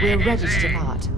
We're ready to depart.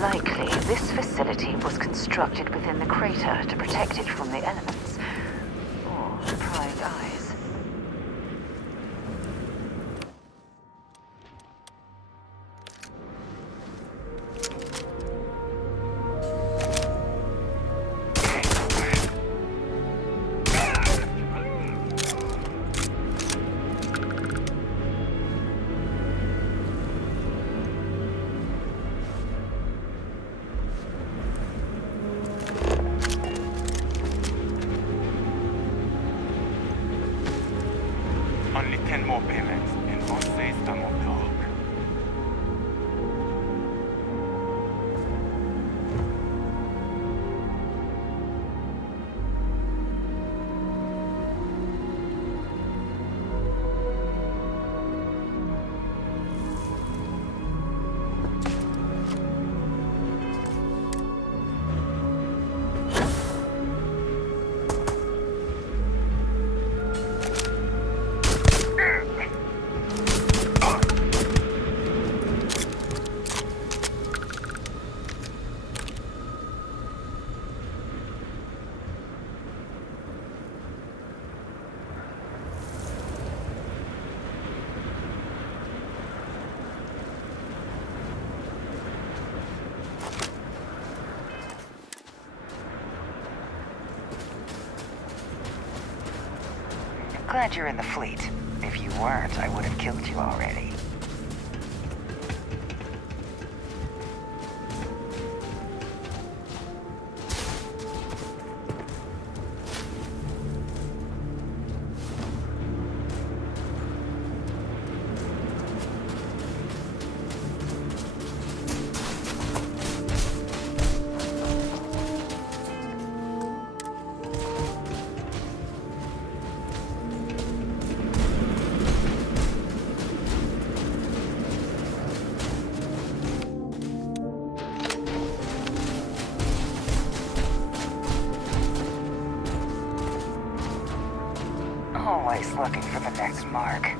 Likely, this facility was constructed within the crater to protect it from the elements. Or prying eyes. Only 10 more payments, and both days I'm off the hook. Glad you're in the fleet. If you weren't, I would have killed you already. place looking for the next mark.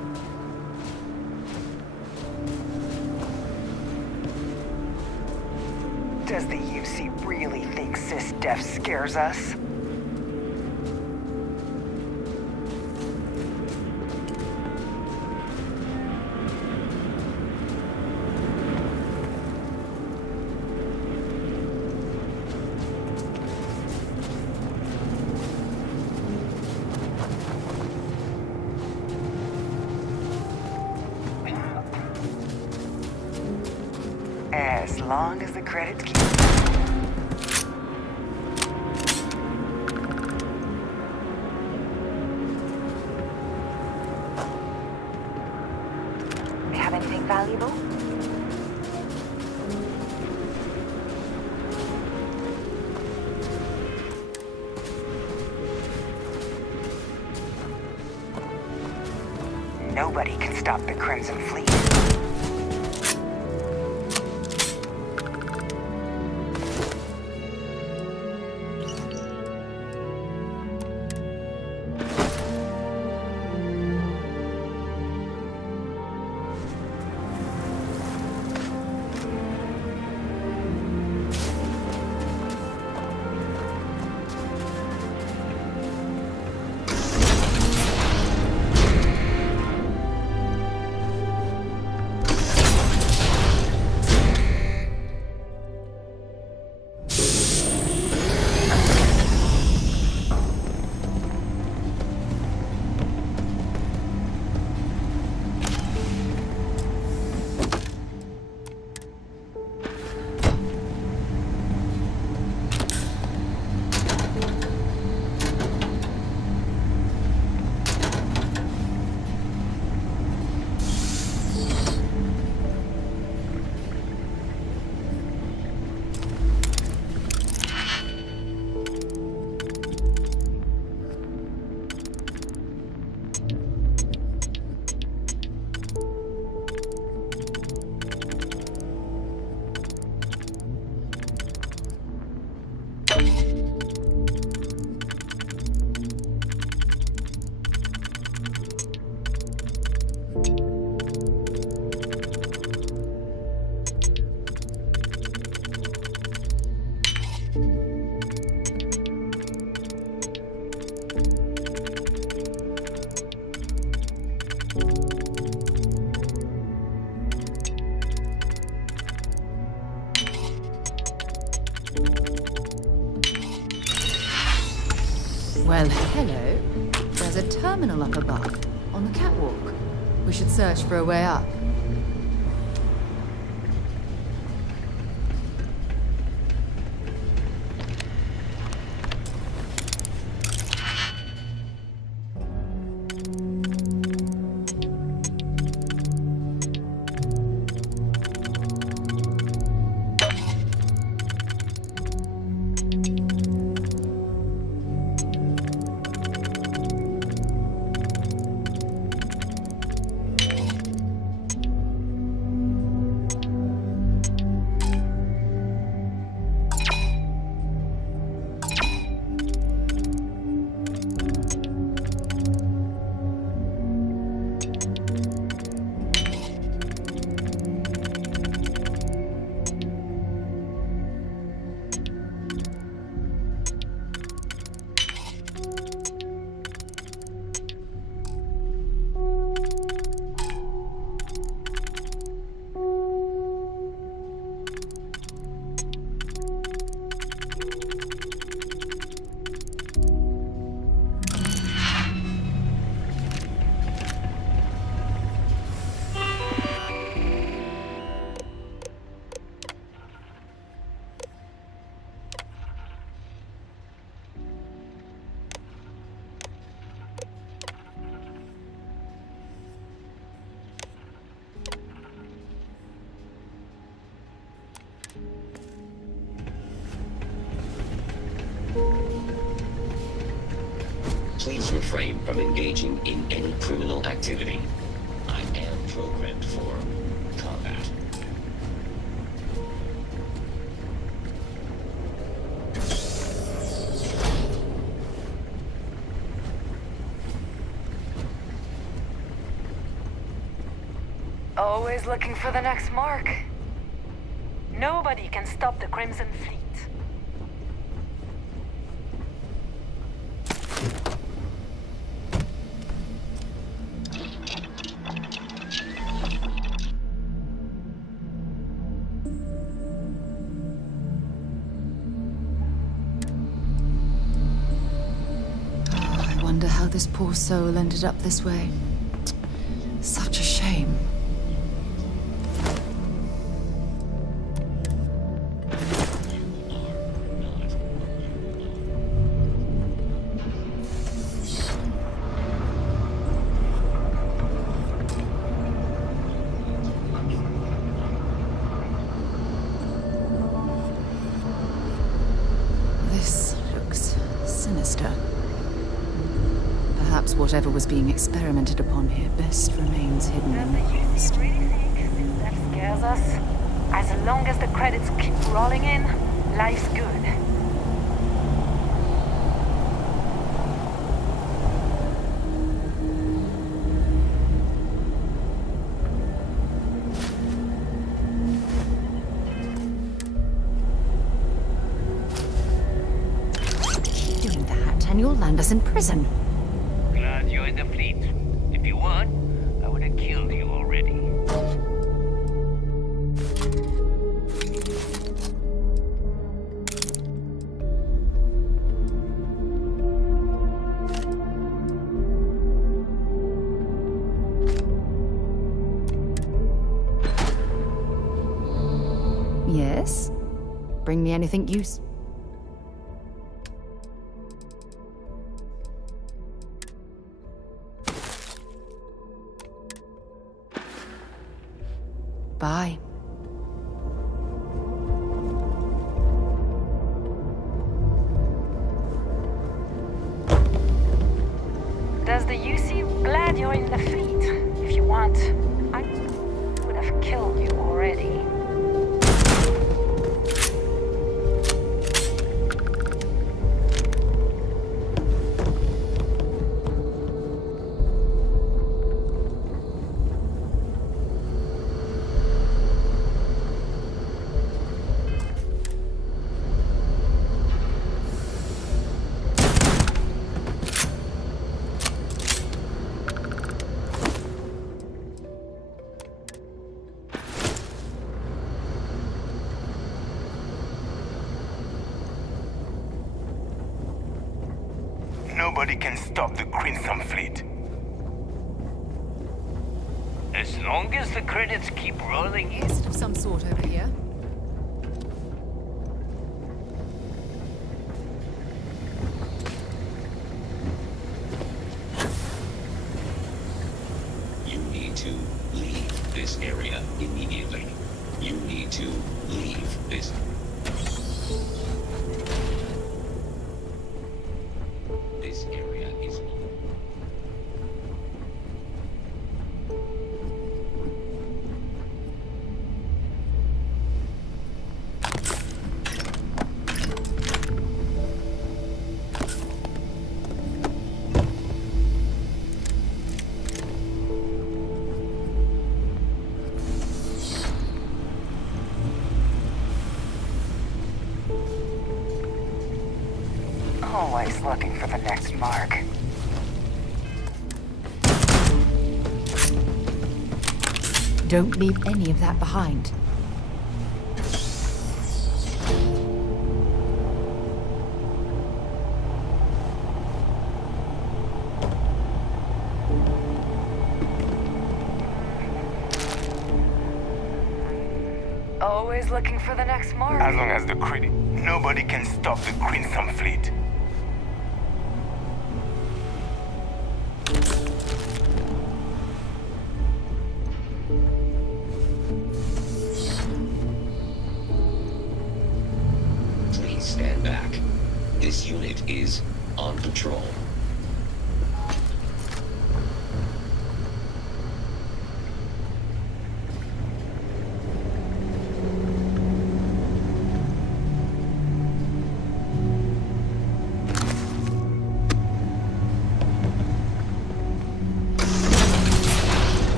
Does the UC really think Sys-Def scares us? As long as the credits keep... We have anything valuable? Nobody can stop the Crimson Fleet. Well, hello. There's a terminal up above, on the catwalk. We should search for a way up. Please refrain from engaging in any criminal activity. I am programmed for combat. Always looking for the next mark. Nobody can stop the Crimson Fleet. I wonder how this poor soul ended up this way. Such a shame. This looks sinister. Perhaps whatever was being experimented upon here best remains hidden in the past. Really think this stuff scares us? As long as the credits keep rolling in, life's good. Doing that, and you'll land us in prison. Glad you're in the fleet. If you weren't, I would have killed you already. Yes? Bring me anything use. Bye. Does the UC glad you're in the fleet? If you want, I would have killed you already. Nobody can stop the Crimson Fleet. As long as the credits keep rolling in. Exit of some sort over here. You need to leave this area immediately. You need to leave this. This area is. Always looking for the next mark. Don't leave any of that behind. Always looking for the next mark. As long as the credit, nobody can stop the Crimson Fleet. Please stand back. This unit is on patrol.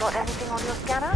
Got anything on your scanner?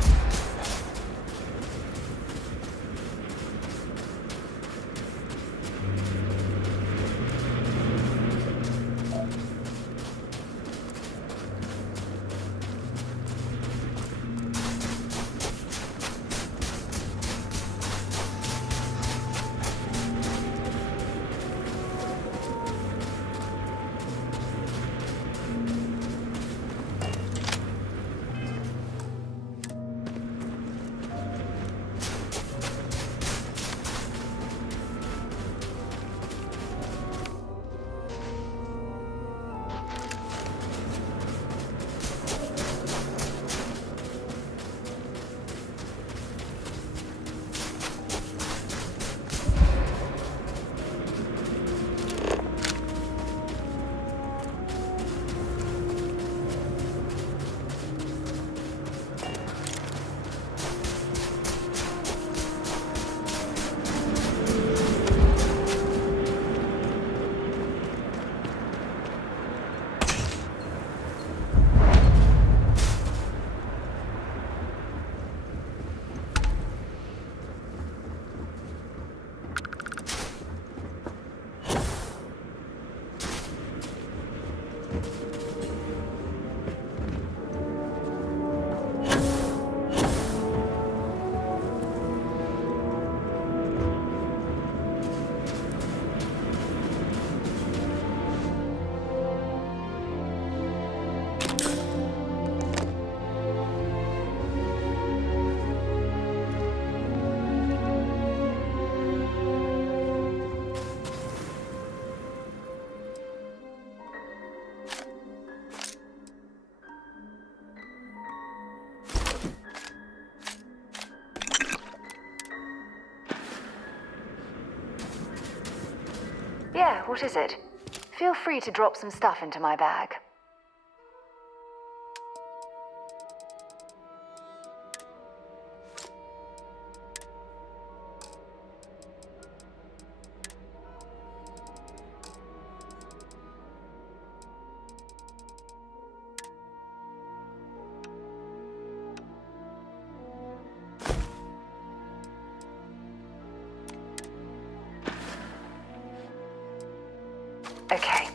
Yeah, what is it? Feel free to drop some stuff into my bag. Okay.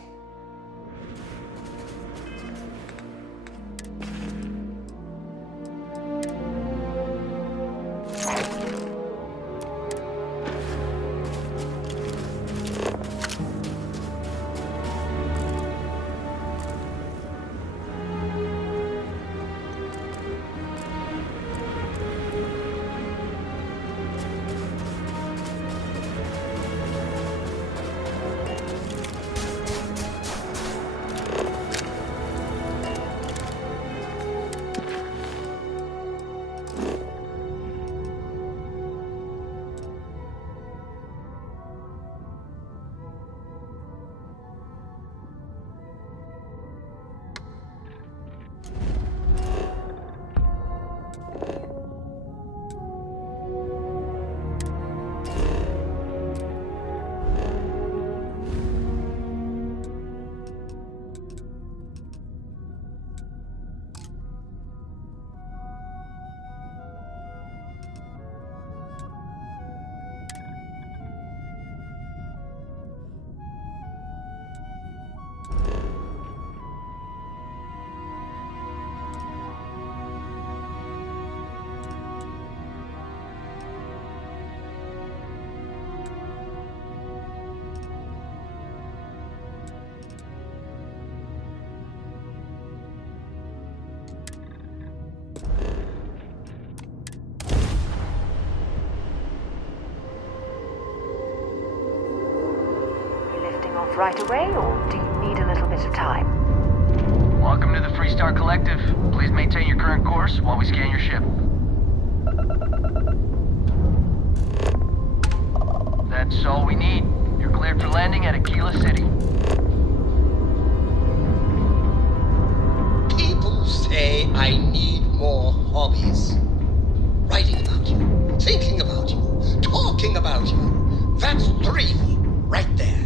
Right away, or do you need a little bit of time? Welcome to the Freestar Collective. Please maintain your current course while we scan your ship. That's all we need. You're cleared for landing at Aquila City. People say I need more hobbies. Writing about you, thinking about you, talking about you. That's 3 right there.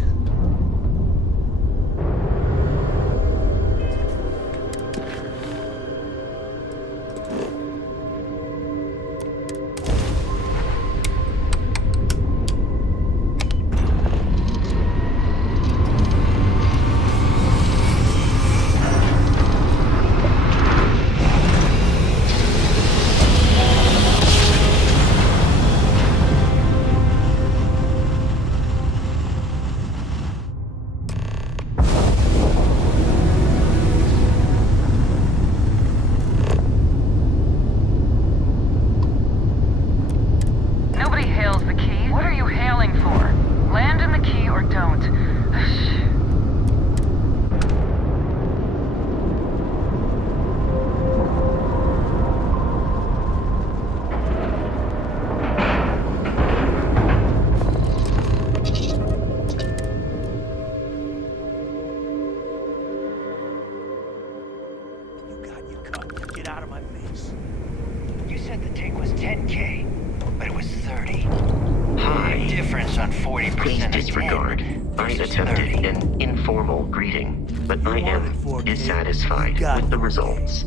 disregard, I attempted an informal greeting, but I am dissatisfied with the results.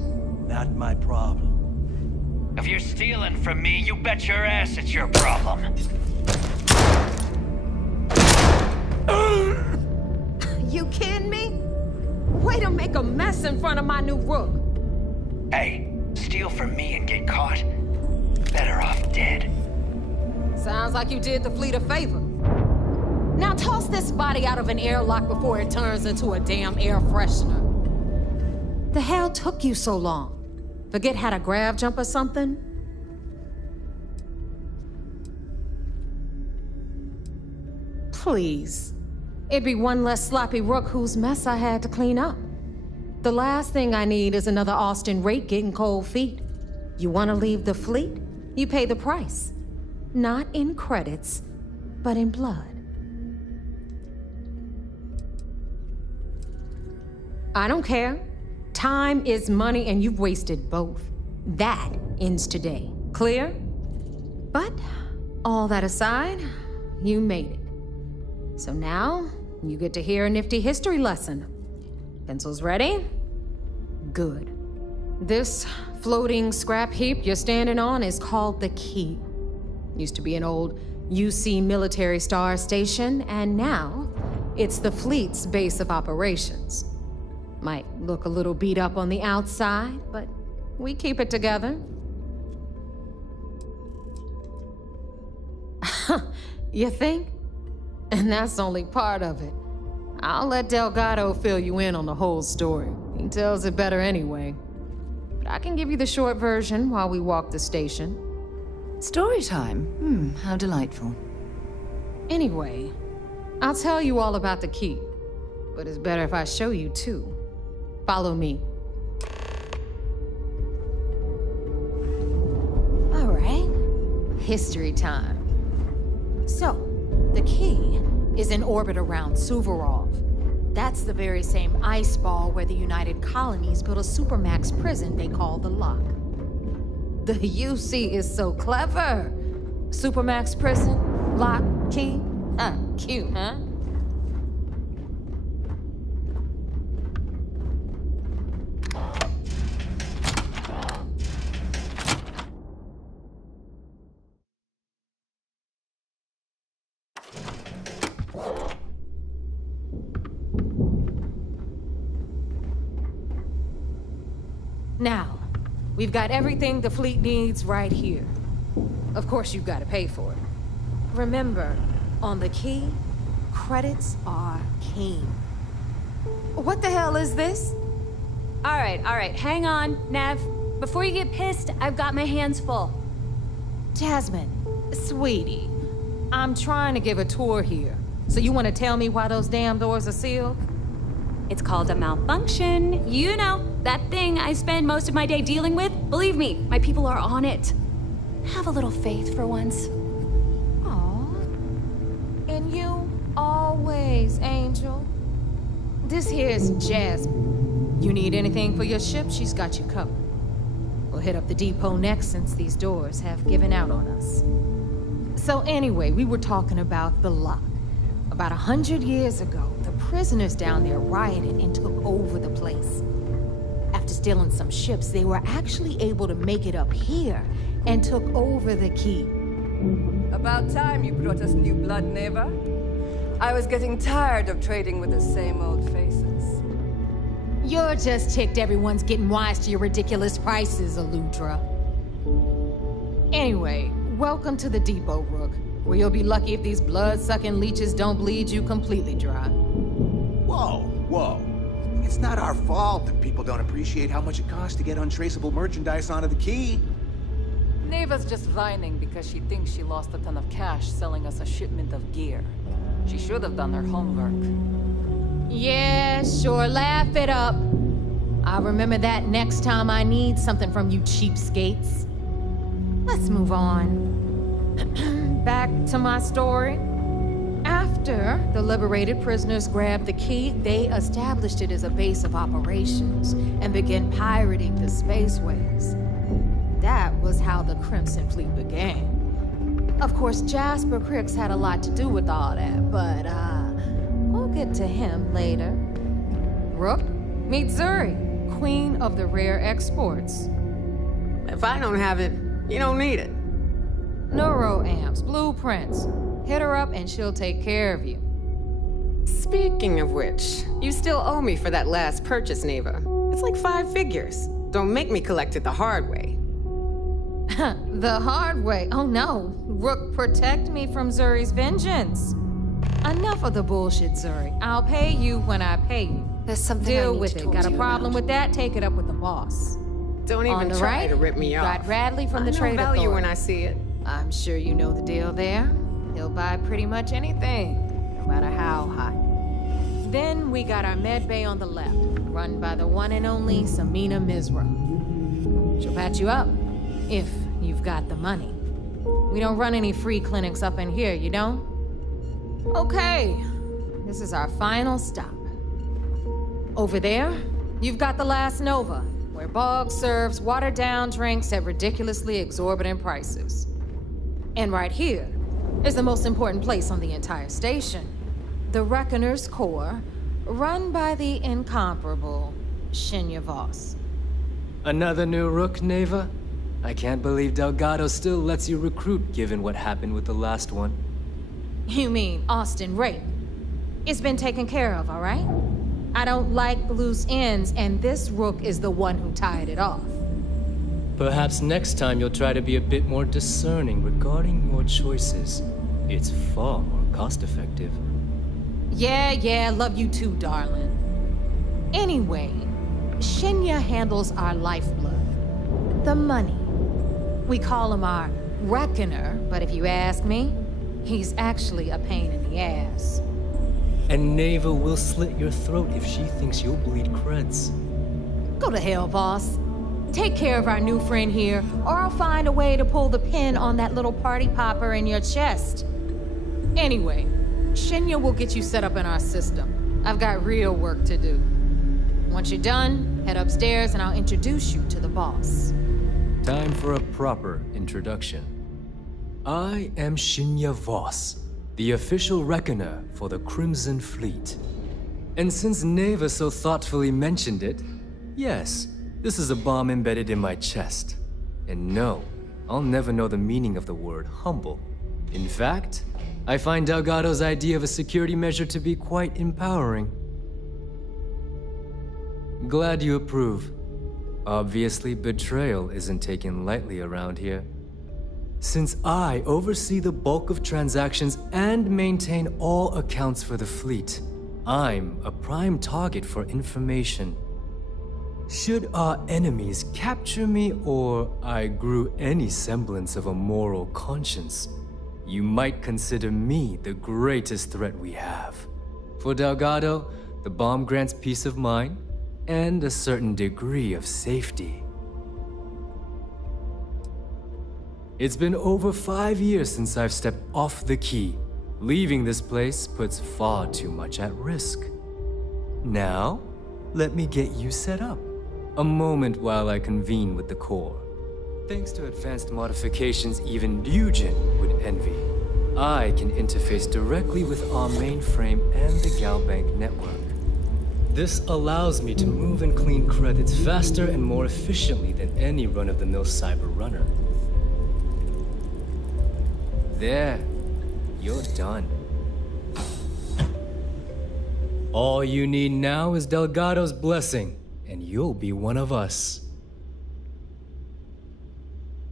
Not my problem. If you're stealing from me, you bet your ass it's your problem. You kidding me? Way to make a mess in front of my new rook. Hey, steal from me and get caught. Better off dead. Sounds like you did the fleet a favor. Now toss this body out of an airlock before it turns into a damn air freshener. The hell took you so long? Forget how to grav jump or something? Please. It'd be one less sloppy rook whose mess I had to clean up. The last thing I need is another Austin rake getting cold feet. You want to leave the fleet? You pay the price. Not in credits, but in blood. I don't care. Time is money and you've wasted both. That ends today. Clear? But, all that aside, you made it. So now, you get to hear a nifty history lesson. Pencils ready? Good. This floating scrap heap you're standing on is called the Key. Used to be an old UC military star station, and now it's the fleet's base of operations. Might look a little beat up on the outside, but we keep it together. You think? And that's only part of it. I'll let Delgado fill you in on the whole story. He tells it better anyway. But I can give you the short version while we walk the station. Story time? How delightful. Anyway, I'll tell you all about the Key. But it's better if I show you too. Follow me. All right. History time. So, the Key is in orbit around Suvorov. That's the very same ice ball where the United Colonies built a supermax prison they call the Lock. The UC is so clever. Supermax prison, Lock, Key. Cute, huh? Now, we've got everything the fleet needs right here. Of course, you've got to pay for it. Remember, on the Key, credits are king. What the hell is this? All right, hang on, Nev. Before you get pissed, I've got my hands full. Jasmine, sweetie, I'm trying to give a tour here. So you want to tell me why those damn doors are sealed? It's called a malfunction. You know, that thing I spend most of my day dealing with. Believe me, my people are on it. Have a little faith for once. Aw. And you always, Angel. This here's Jasmine. You need anything for your ship, she's got you covered. We'll hit up the depot next since these doors have given out on us. So anyway, we were talking about the Lock. About 100 years ago, the prisoners down there rioted and took over the place. After stealing some ships, they were actually able to make it up here and took over the Key. About time you brought us new blood, Neva. I was getting tired of trading with the same old faces. You're just ticked everyone's getting wise to your ridiculous prices, Aludra. Anyway, welcome to the depot, Rook, where you'll be lucky if these blood-sucking leeches don't bleed you completely dry. Whoa. It's not our fault that people don't appreciate how much it costs to get untraceable merchandise onto the Key. Neva's just whining because she thinks she lost a ton of cash selling us a shipment of gear. She should have done her homework. Yeah, sure, laugh it up. I'll remember that next time I need something from you cheapskates. Let's move on. Back to my story. After the liberated prisoners grabbed the Key, they established it as a base of operations and began pirating the spaceways. That was how the Crimson Fleet began. Of course, Jasper Cricks had a lot to do with all that, but, we'll get to him later. Rook, meet Zuri, queen of the rare exports. If I don't have it, you don't need it. Neuroamps, blueprints. Hit her up and she'll take care of you. Speaking of which, you still owe me for that last purchase, Neva. It's like 5 figures. Don't make me collect it the hard way. The hard way? Oh no. Rook, protect me from Zuri's vengeance. Enough of the bullshit, Zuri. I'll pay you when I pay you. There's something Deal I need with to it. talk Got to a you problem about. with that? Take it up with the boss. Don't even try to rip me off. Got Radley from the I know Trade value Authority. when I see it. I'm sure you know the deal there. He'll buy pretty much anything, no matter how hot. Then we got our med bay on the left, run by the one and only Samina Mizra. She'll patch you up, if you've got the money. We don't run any free clinics up in here, you don't? Okay, this is our final stop. Over there, you've got the Last Nova, where Bog serves watered-down drinks at ridiculously exorbitant prices. And right here is the most important place on the entire station. The Reckoner's Core, run by the incomparable Shinya Voss. Another new Rook, Neva? I can't believe Delgado still lets you recruit, given what happened with the last one. You mean Austin Rape? It's been taken care of, all right? I don't like loose ends, and this Rook is the one who tied it off. Perhaps next time you'll try to be a bit more discerning regarding your choices. It's far more cost-effective. Yeah, love you too, darling. Anyway, Shinya handles our lifeblood. The money. We call him our Reckoner, but if you ask me, he's actually a pain in the ass. And Neva will slit your throat if she thinks you'll bleed creds. Go to hell, boss. Take care of our new friend here, or I'll find a way to pull the pin on that little party popper in your chest. Anyway, Shinya will get you set up in our system. I've got real work to do. Once you're done, head upstairs and I'll introduce you to the boss. Time for a proper introduction. I am Shinya Voss, the official reckoner for the Crimson Fleet. And since Neva so thoughtfully mentioned it, yes, this is a bomb embedded in my chest. And no, I'll never know the meaning of the word humble. In fact, I find Delgado's idea of a security measure to be quite empowering. Glad you approve. Obviously, betrayal isn't taken lightly around here. Since I oversee the bulk of transactions and maintain all accounts for the fleet, I'm a prime target for information. Should our enemies capture me or I grew any semblance of a moral conscience, you might consider me the greatest threat we have. For Delgado, the bomb grants peace of mind and a certain degree of safety. It's been over 5 years since I've stepped off the key. Leaving this place puts far too much at risk. Now, let me get you set up. A moment while I convene with the core. Thanks to advanced modifications even Ryujin would envy, I can interface directly with our mainframe and the Galbank network. This allows me to move and clean credits faster and more efficiently than any run-of-the-mill cyber runner. There, you're done. All you need now is Delgado's blessing, and you'll be one of us.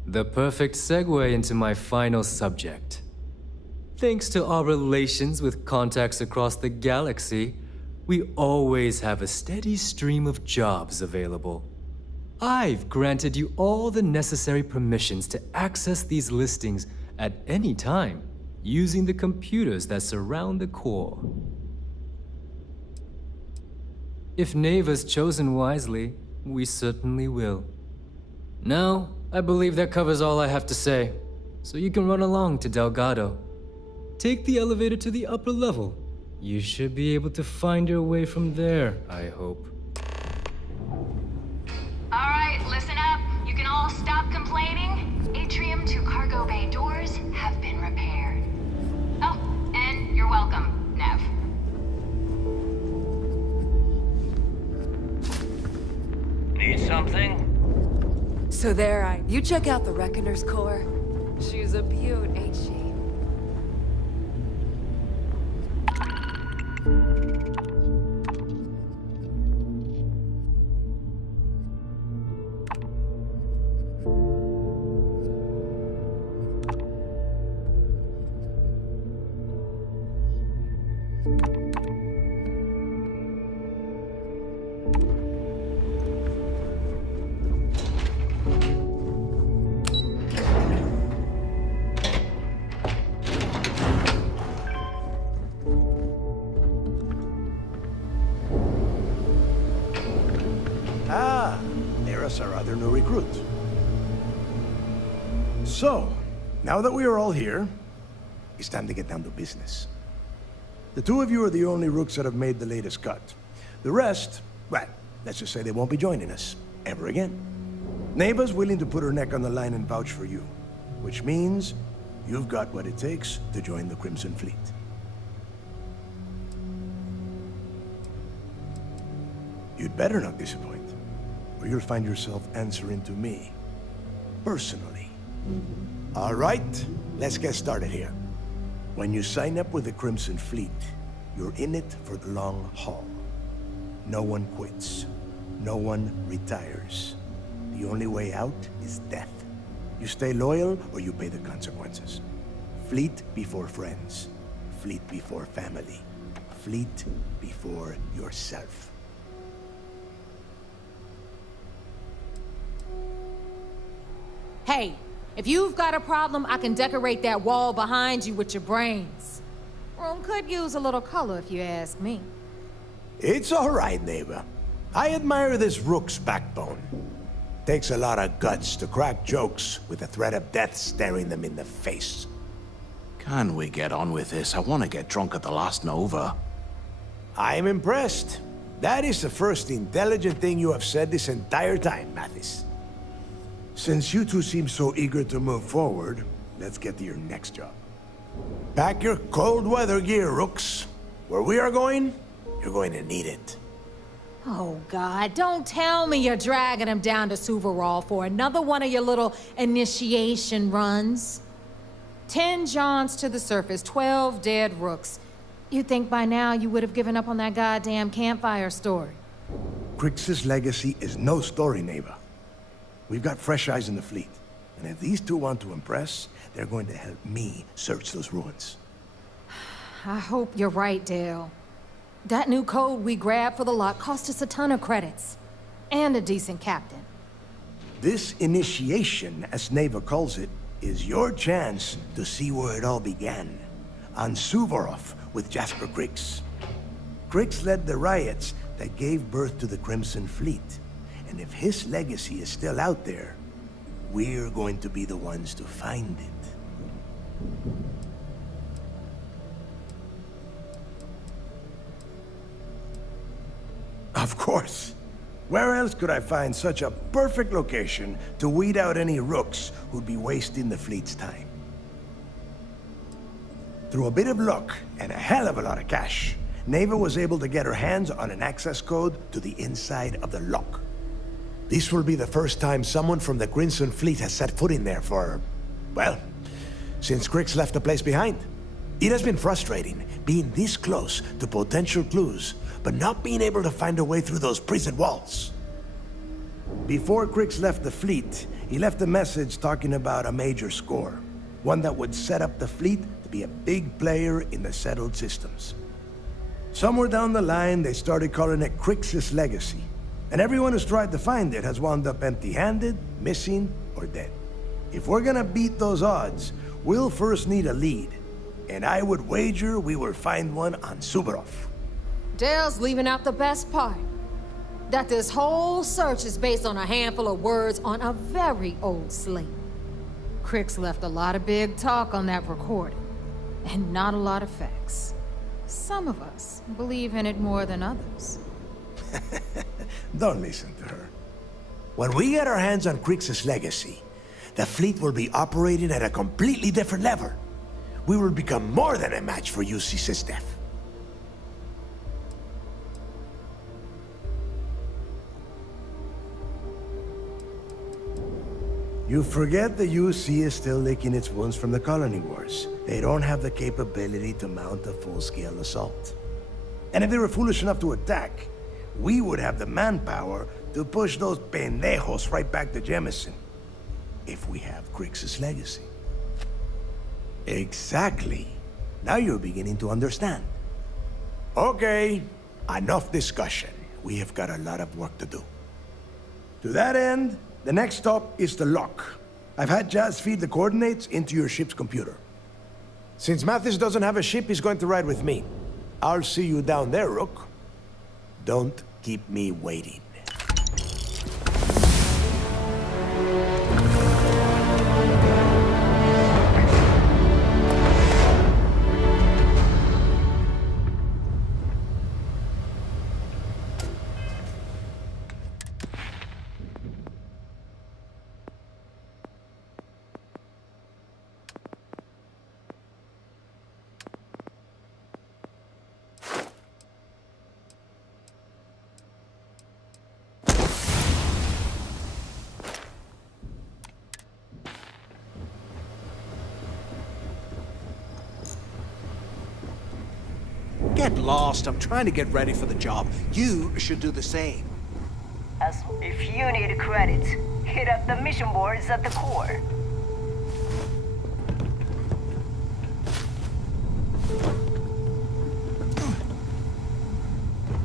The perfect segue into my final subject. Thanks to our relations with contacts across the galaxy, we always have a steady stream of jobs available. I've granted you all the necessary permissions to access these listings at any time, using the computers that surround the core. If Neva's chosen wisely, we certainly will. Now, I believe that covers all I have to say, so you can run along to Delgado. Take the elevator to the upper level. You should be able to find your way from there, I hope. Alright, listen up. You can all stop complaining. Atrium to cargo bay doors have been something? So there, you check out the Reckoner's core. She's a beaut, ain't she? Ah, there's our other new recruit. So, now that we are all here, it's time to get down to business. The two of you are the only rooks that have made the latest cut. The rest, well, let's just say they won't be joining us ever again. Neva's willing to put her neck on the line and vouch for you, which means you've got what it takes to join the Crimson Fleet. You'd better not disappoint, or you'll find yourself answering to me, personally. All right, let's get started here. When you sign up with the Crimson Fleet, you're in it for the long haul. No one quits. No one retires. The only way out is death. You stay loyal or you pay the consequences. Fleet before friends. Fleet before family. Fleet before yourself. Hey, if you've got a problem, I can decorate that wall behind you with your brains. Room could use a little color if you ask me. It's all right, neighbor. I admire this rook's backbone. Takes a lot of guts to crack jokes with the threat of death staring them in the face. Can we get on with this? I want to get drunk at the last Nova. I'm impressed. That is the first intelligent thing you have said this entire time, Mathis. Since you two seem so eager to move forward, let's get to your next job. Pack your cold weather gear, rooks. Where we are going, you're going to need it. Oh, God, don't tell me you're dragging him down to Suvarol for another one of your little initiation runs. 10 Johns to the surface, 12 dead rooks. You'd think by now you would have given up on that goddamn campfire story. Crix's legacy is no story, neighbor. We've got fresh eyes in the fleet. And if these two want to impress, they're going to help me search those ruins. I hope you're right, Dale. That new code we grabbed for the lot cost us a ton of credits. And a decent captain. This initiation, as Neva calls it, is your chance to see where it all began. On Suvorov with Jasper Crix. Crix led the riots that gave birth to the Crimson Fleet. And if his legacy is still out there, we're going to be the ones to find it. Of course. Where else could I find such a perfect location to weed out any rooks who'd be wasting the fleet's time? Through a bit of luck and a hell of a lot of cash, Neva was able to get her hands on an access code to the inside of the lock. This will be the first time someone from the Crimson Fleet has set foot in there for, well, since Crix left the place behind. It has been frustrating, being this close to potential clues, but not being able to find a way through those prison walls. Before Crix left the fleet, he left a message talking about a major score. One that would set up the fleet to be a big player in the settled systems. Somewhere down the line, they started calling it Crix's legacy. And everyone who's tried to find it has wound up empty-handed, missing, or dead. If we're gonna beat those odds, we'll first need a lead. And I would wager we will find one on Suvorov. Dale's leaving out the best part. That this whole search is based on a handful of words on a very old slate. Crix left a lot of big talk on that recording, and not a lot of facts. Some of us believe in it more than others. Don't listen to her. When we get our hands on Crix's legacy, the fleet will be operating at a completely different level. We will become more than a match for UC Sysdef. You forget the UC is still licking its wounds from the colony wars. They don't have the capability to mount a full-scale assault. And if they were foolish enough to attack, we would have the manpower to push those pendejos right back to Jemison. If we have Grixis' legacy. Exactly. Now you're beginning to understand. Okay, enough discussion. We have got a lot of work to do. To that end, the next stop is the lock. I've had Jazz feed the coordinates into your ship's computer. Since Mathis doesn't have a ship, he's going to ride with me. I'll see you down there, Rook. Don't keep me waiting. Get lost. I'm trying to get ready for the job. You should do the same. If you need credits, hit up the mission boards at the core.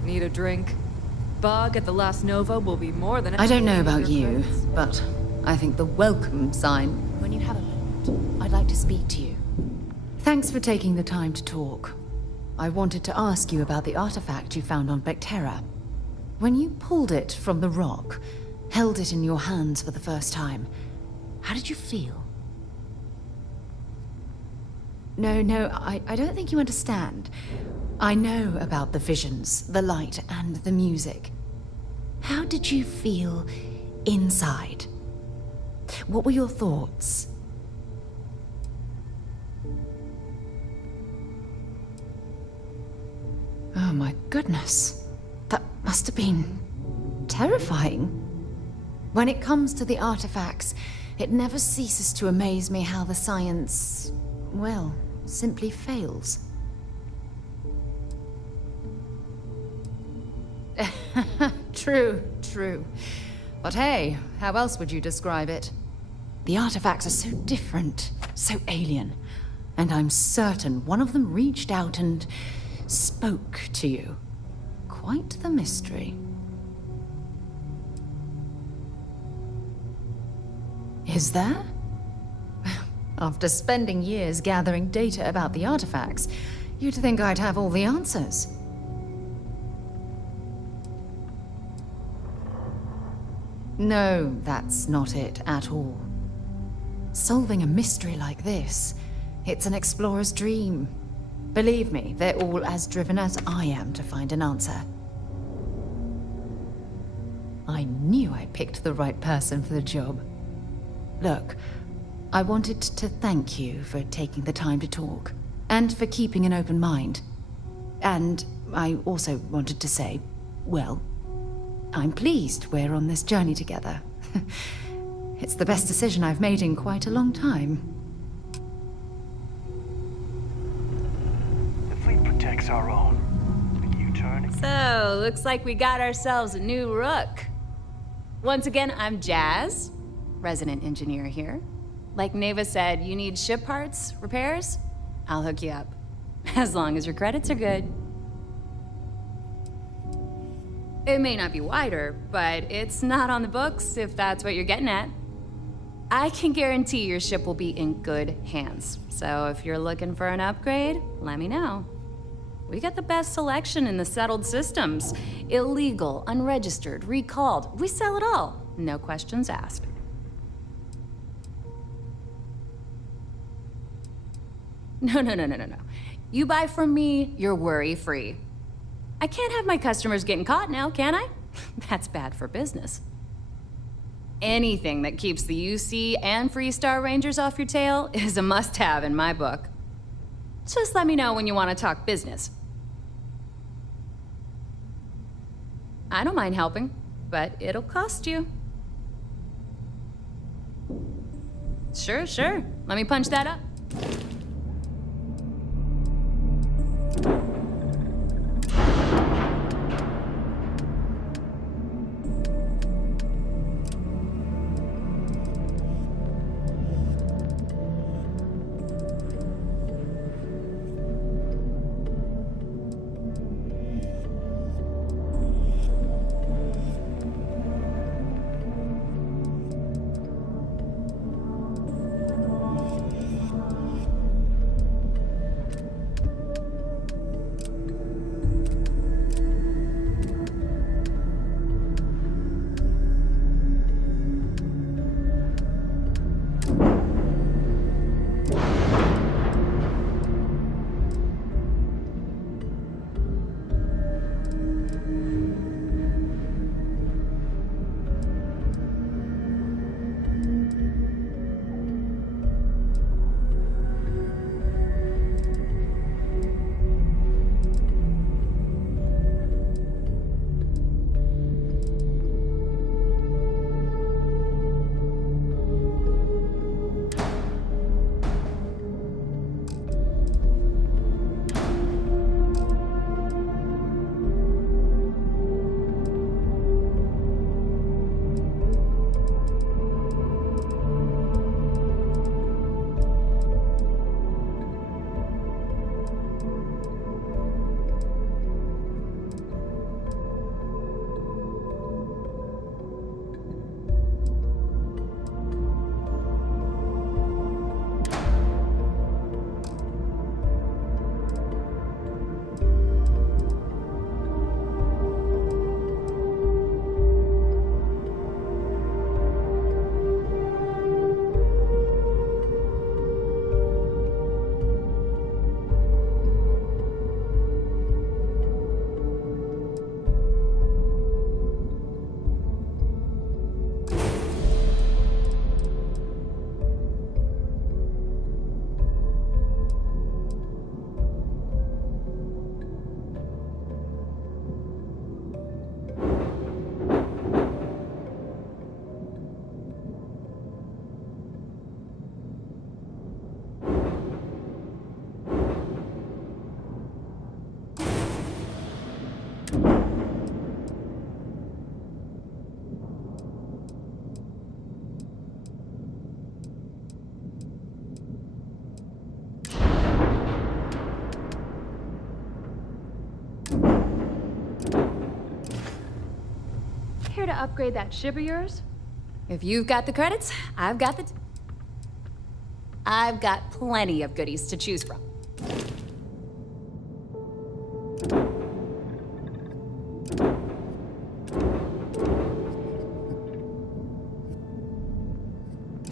Need a drink? Bug at the last Nova will be more than... I don't know about you, but I think the welcome sign... When you have a moment, I'd like to speak to you. Thanks for taking the time to talk. I wanted to ask you about the artifact you found on Vectera. When you pulled it from the rock, held it in your hands for the first time, how did you feel? No, I don't think you understand. I know about the visions, the light, and the music. How did you feel inside? What were your thoughts? Oh my goodness. That must have been terrifying. When it comes to the artifacts, it never ceases to amaze me how the science, well, simply fails. True. But hey, how else would you describe it? The artifacts are so different, so alien, and I'm certain one of them reached out and spoke to you. Quite the mystery. Is there? After spending years gathering data about the artifacts, you'd think I'd have all the answers. No, that's not it at all. Solving a mystery like this, it's an explorer's dream. Believe me, they're all as driven as I am to find an answer. I knew I picked the right person for the job. Look, I wanted to thank you for taking the time to talk, and for keeping an open mind. And I also wanted to say, well, I'm pleased we're on this journey together. It's the best decision I've made in quite a long time. The fleet protects our own. The U-turn... So, looks like we got ourselves a new rook. Once again, I'm Jazz, resident engineer here. Like Neva said, you need ship parts, repairs? I'll hook you up. As long as your credits are good. It may not be wider, but it's not on the books, if that's what you're getting at. I can guarantee your ship will be in good hands. So if you're looking for an upgrade, let me know. We got the best selection in the settled systems. Illegal, unregistered, recalled. We sell it all. No questions asked. No. You buy from me, you're worry-free. I can't have my customers getting caught now, can I? That's bad for business. Anything that keeps the UC and Freestar Rangers off your tail is a must-have in my book. Just let me know when you want to talk business. I don't mind helping, but it'll cost you. Sure, sure. Let me punch that up. Here to upgrade that ship of yours? If you've got the credits, I've got plenty of goodies to choose from.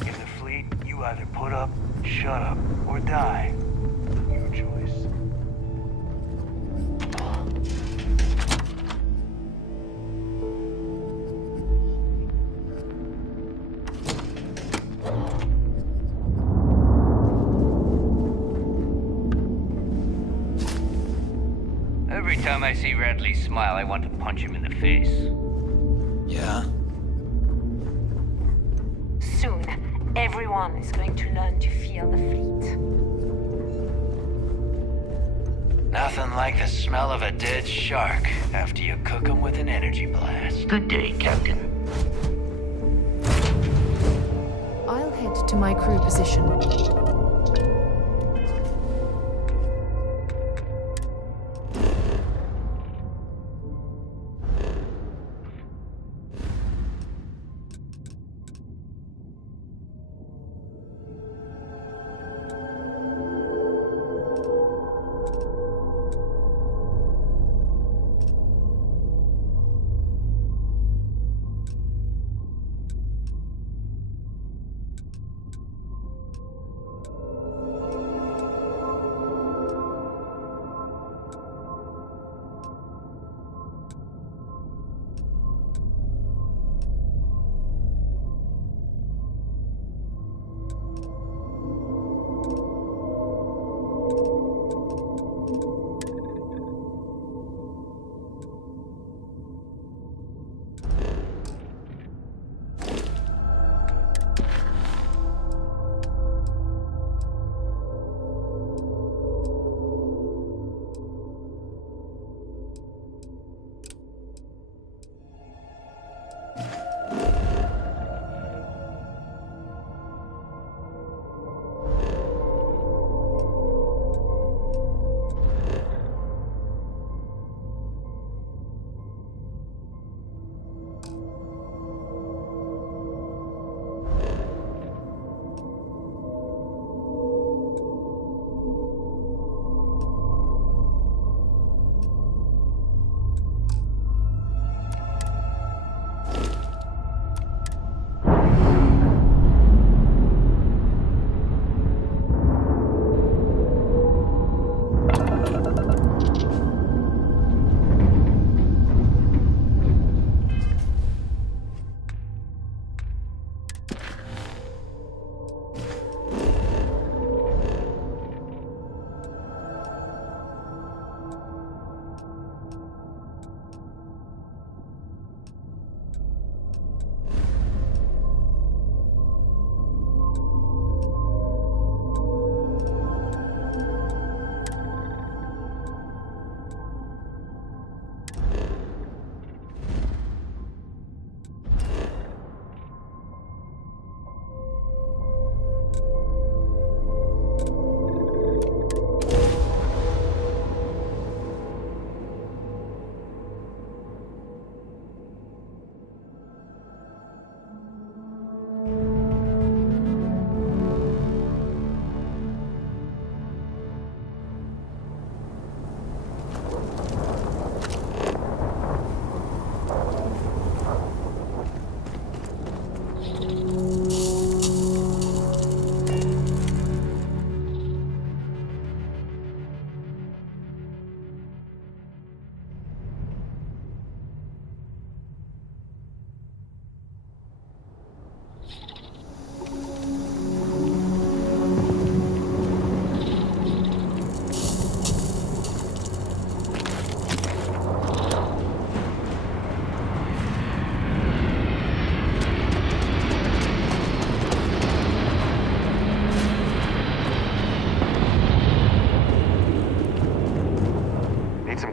In the fleet, you either put up, shut up, or die. Your choice. Every time I see Radley smile, I want to punch him in the face. Yeah? Soon, everyone is going to learn to fear the fleet. Nothing like the smell of a dead shark after you cook them with an energy blast. Good day, Captain. I'll head to my crew position.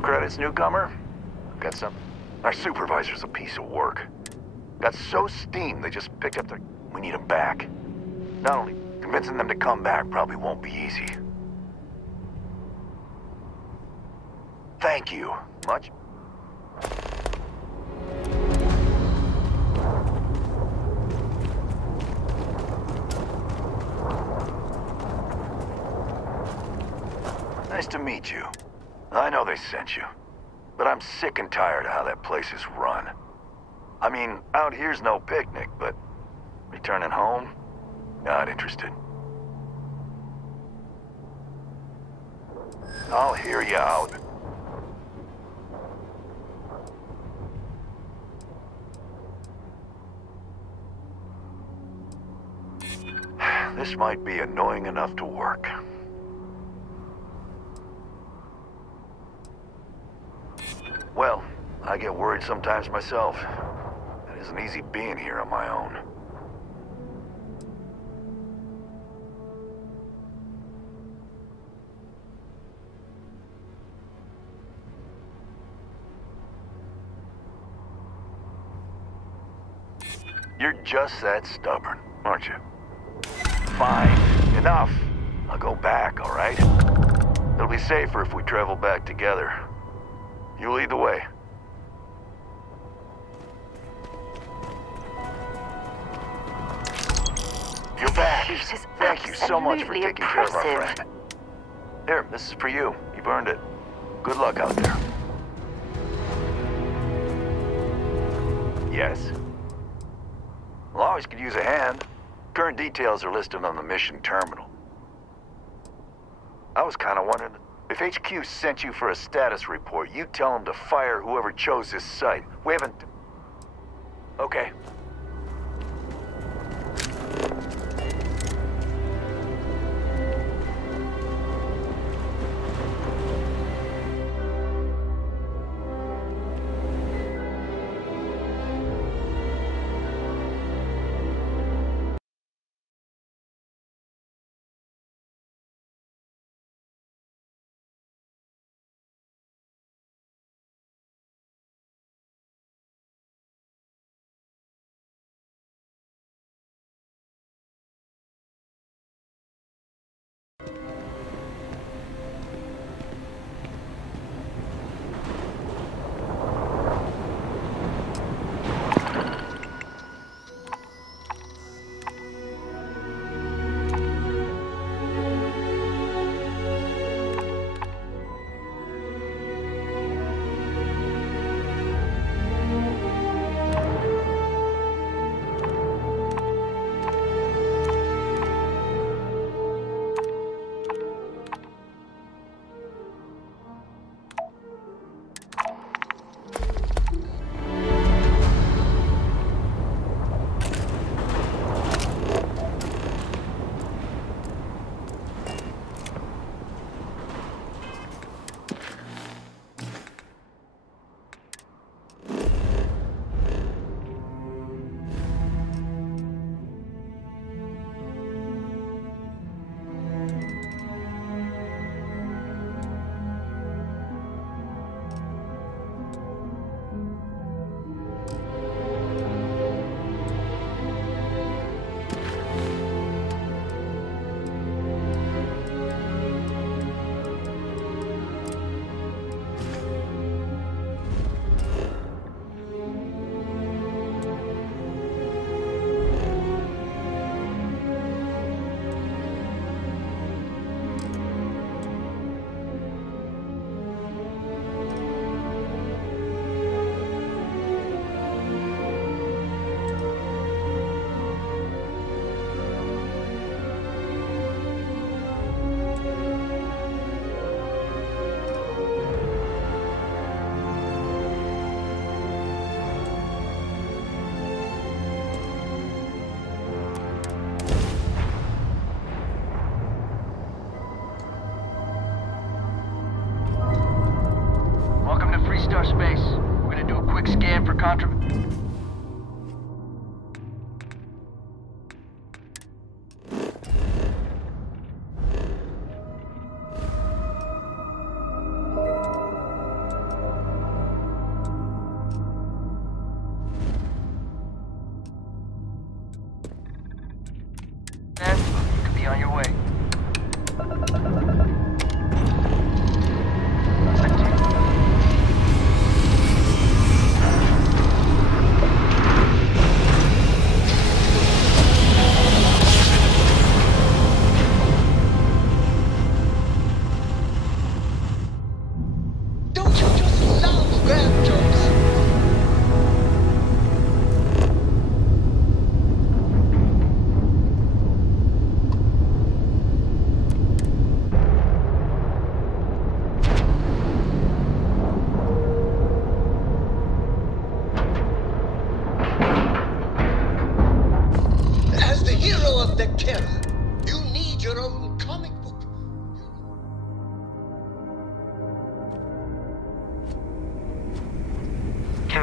credits, newcomer? Got some. Our supervisor's a piece of work. Got so steamed they just picked up their... We need them back. Not only convincing them to come back probably won't be easy. Thank you. Much? Nice to meet you. I know they sent you, but I'm sick and tired of how that place is run. I mean, out here's no picnic, but returning home? Not interested. I'll hear you out. This might be annoying enough to work. Well, I get worried sometimes myself. It isn't easy being here on my own. You're just that stubborn, aren't you? Fine. Enough. I'll go back, all right? It'll be safer if we travel back together. You lead the way. You're back. Thank you so much for taking care of our friend. Here, this is for you. You've earned it. Good luck out there. Yes? Well, I always could use a hand. Current details are listed on the mission terminal. I was kind of wondering, if HQ sent you for a status report, you tell them to fire whoever chose this site. We haven't... Okay. Space. We're gonna do a quick scan for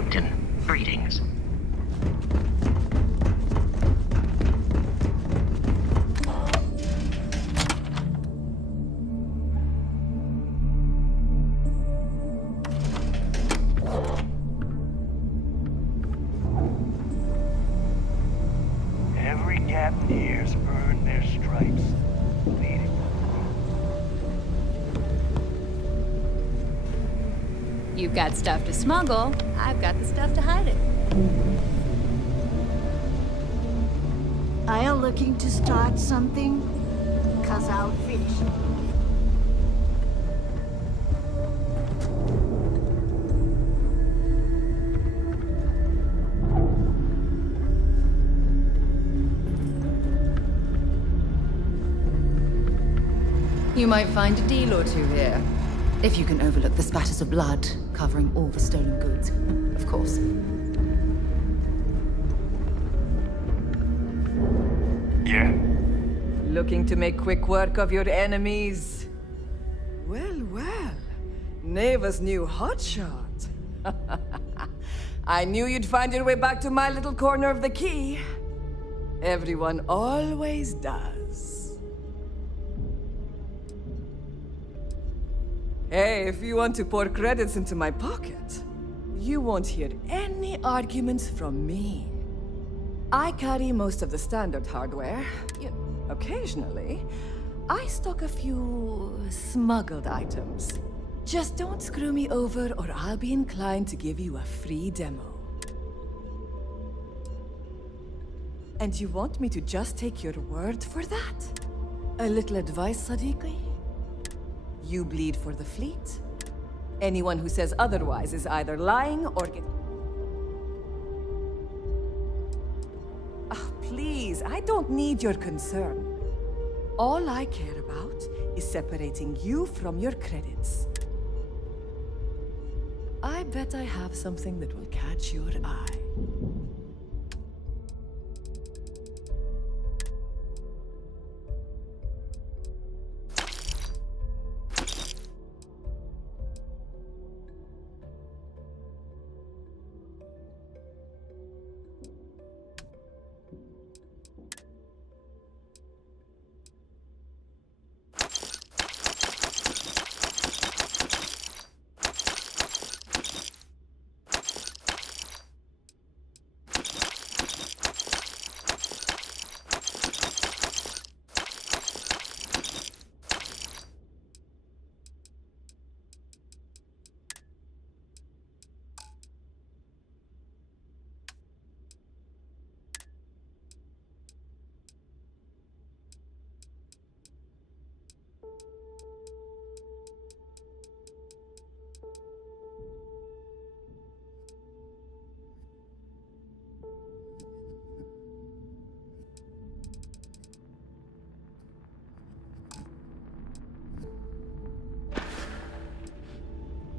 Captain, greetings. Every Gapneer's earned their stripes. Leading. You've got stuff to smuggle, I've got the stuff to hide it. Are you looking to start something? 'Cause I'll finish it. You might find a deal or two here. If you can overlook the spatters of blood covering all the stolen goods, of course. Yeah? Looking to make quick work of your enemies? Well, well. Neva's new hotshot. I knew you'd find your way back to my little corner of the key. Everyone always does. Hey, if you want to pour credits into my pocket, you won't hear any arguments from me. I carry most of the standard hardware. Occasionally, I stock a few smuggled items. Just don't screw me over or I'll be inclined to give you a free demo. And you want me to just take your word for that? A little advice, Sadiqi? You bleed for the fleet. Anyone who says otherwise is either lying or please, I don't need your concern. All I care about is separating you from your credits. I bet I have something that will catch your eye.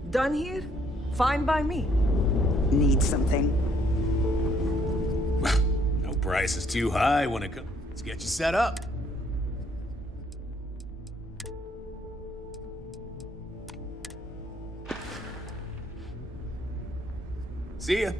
Done here? Fine by me. Need something? No price is too high when it comes. Let's get you set up. See ya.